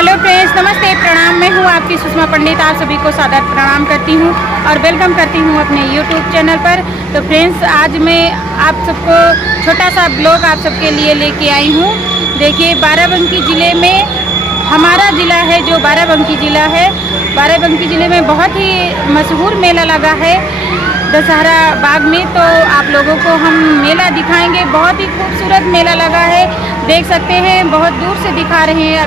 Hello friends, नमस्ते, प्रणाम। मैं हूँ आपकी सुषमा पंडित। आप सभी को सादर प्रणाम करती हूँ और वेलकम करती हूँ अपने यूट्यूब चैनल पर। तो फ्रेंड्स, आज मैं आप सबको छोटा सा ब्लॉग आप सबके लिए लेके आई हूँ। देखिए, बाराबंकी ज़िले में हमारा ज़िला है जो बाराबंकी ज़िला है। बाराबंकी ज़िले में बहुत ही मशहूर मेला लगा है दशहरा बाग में। तो आप लोगों को हम मेला दिखाएंगे। बहुत ही खूबसूरत मेला लगा है, देख सकते हैं। बहुत दूर से दिखा रहे हैं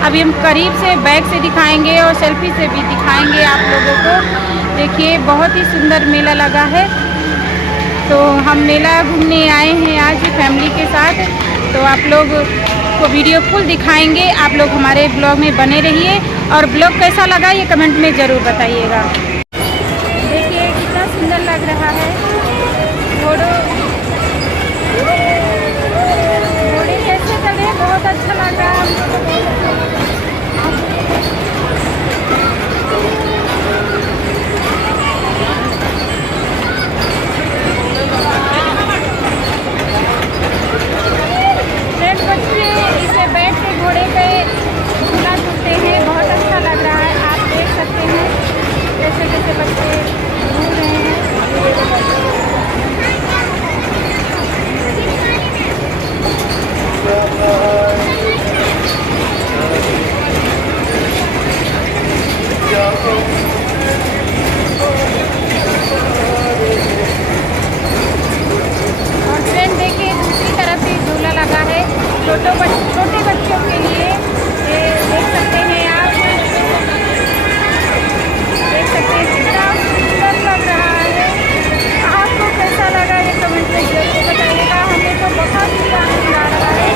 अभी हम करीब से बैक से दिखाएंगे और सेल्फी से भी दिखाएंगे आप लोगों को। देखिए, बहुत ही सुंदर मेला लगा है। तो हम मेला घूमने आए हैं आज फैमिली के साथ। तो आप लोग को वीडियो फुल दिखाएंगे। आप लोग हमारे ब्लॉग में बने रहिए और ब्लॉग कैसा लगा ये कमेंट में ज़रूर बताइएगा। देखिए, कितना सुंदर लग रहा है। घोड़े कैसे चले, बहुत अच्छा लग रहा है। बच्चे इसे बैठ के घोड़े पे झूला झूलते हैं, बहुत अच्छा लग रहा है। आप देख सकते हैं कैसे कैसे बच्चे झूल रहे हैं। और ट्रेन देखिए, दूसरी तरफ भी झूला लगा है छोटे बच्चों के लिए। ये देख सकते हैं आप, देख सकते हैं कितना सुंदर लग रहा है। आपको कैसा लगा ये कमेंट में जरूर बताइएगा। हमें तो बहुत ही आनंद आ रहा है।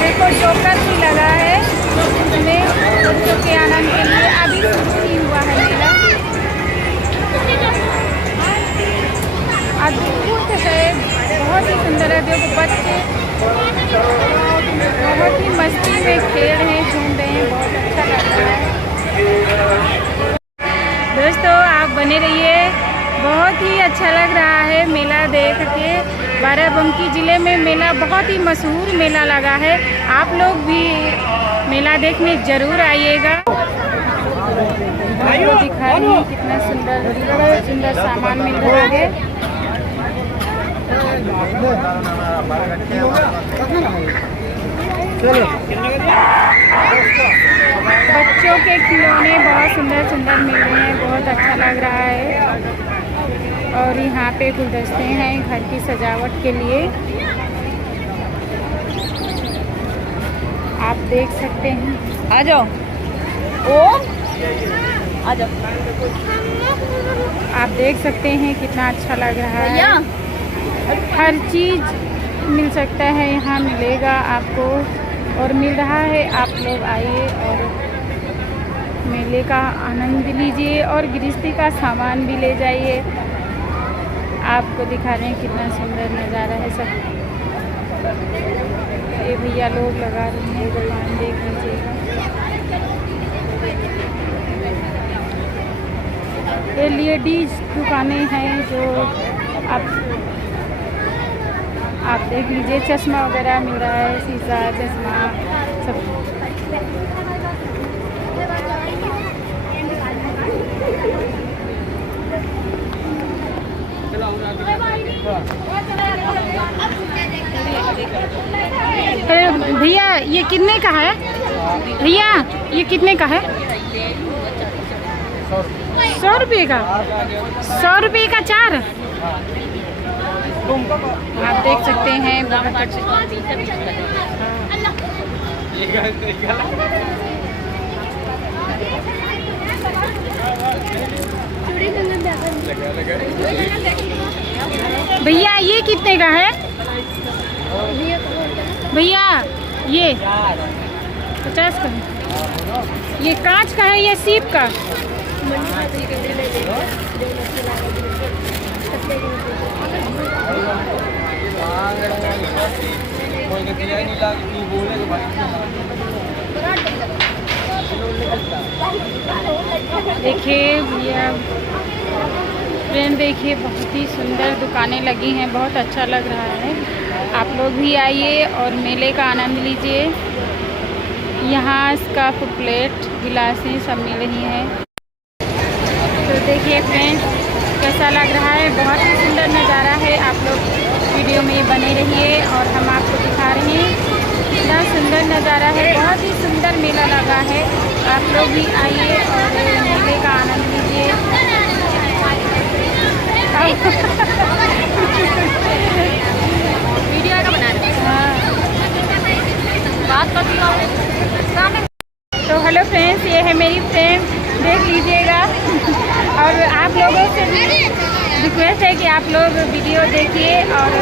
देखो, जोकर भी लगा है उसमें बच्चों के आनंद के लिए। अभी शुरू ही हुआ है मेला। अद्भुत है, बहुत ही सुंदर है। देखो, बच्चे बहुत ही मस्ती में खेल रहे हैं, झूम रहे हैं, बहुत अच्छा लग रहा है। दोस्तों, आप बने रहिए, बहुत ही अच्छा लग रहा है मेला देख के। बाराबंकी ज़िले में मेला बहुत ही मशहूर मेला लगा है। आप लोग भी मेला देखने ज़रूर आइएगा। आपको दिखा रही हूँ कितना सुंदर सुंदर सामान मिल रहा है। बच्चों के खिलौने बहुत सुंदर सुंदर मिल रहे हैं, बहुत अच्छा लग रहा है। और यहाँ पे गुलदस्ते हैं घर की सजावट के लिए, आप देख सकते हैं। आ जाओ, ओ आ जाओ। आप देख सकते हैं कितना अच्छा लग रहा है। हर चीज़ मिल सकता है यहाँ, मिलेगा आपको और मिल रहा है। आप लोग आइए और मेले का आनंद लीजिए और गृहस्थी का सामान भी ले जाइए। आपको दिखा रहे हैं कितना सुंदर नज़ारा है सब। ये भैया लोग लगा रहे हैं दुकान, देख लीजिएगा। ये लेडीज दुकानें हैं जो आप देख लीजिए। चश्मा वगैरह मिल रहा है, शीशा, चश्मा सब। भैया, ये कितने का है? भैया, ये कितने का है? 100 रुपये का। 100 रुपये का 4। आप देख सकते हैं बहुत अच्छा। भैया, ये कितने का है? भैया, ये 50 का है। ये कांच का है या सीप का? देखिए भैया, ट्रेन देखिए, बहुत ही सुंदर दुकानें लगी हैं, बहुत अच्छा लग रहा है। आप लोग भी आइए और मेले का आनंद लीजिए। यहाँ स्काफ, प्लेट, गिलासें सब मिल रही हैं। तो देखिए फ्रेंड्स कैसा लग रहा है, बहुत ही सुंदर नज़ारा है। आप लोग वीडियो में बने रहिए और हम आपको दिखा रहे हैं कितना सुंदर नज़ारा है। बहुत ही सुंदर मेला लगा है, आप लोग भी आइए और मेले का आनंद लीजिए। वीडियो का बना रहे हाँ। बात करती तो हेलो फ्रेंड्स, ये है मेरी फ्रेंड, देख लीजिएगा। और आप लोगों से भी रिक्वेस्ट है कि आप लोग वीडियो देखिए और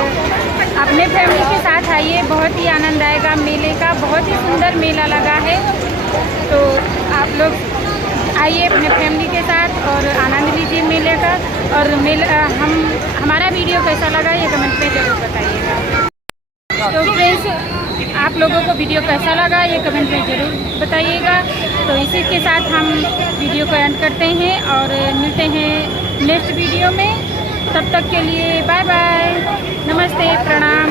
अपने फैमिली के साथ आइए, बहुत ही आनंद आएगा। मेले का बहुत ही सुंदर मेला लगा है, तो आप लोग आइए अपने फैमिली के साथ और आनंद लीजिए मेले का। और हमारा वीडियो कैसा लगा ये कमेंट में ज़रूर बताइएगा। तो फ्रेंड्स आप लोगों को वीडियो कैसा लगा ये कमेंट में ज़रूर बताइएगा। तो इसी के साथ हम वीडियो को एंड करते हैं और मिलते हैं नेक्स्ट वीडियो में। तब तक के लिए बाय बाय, नमस्ते, प्रणाम।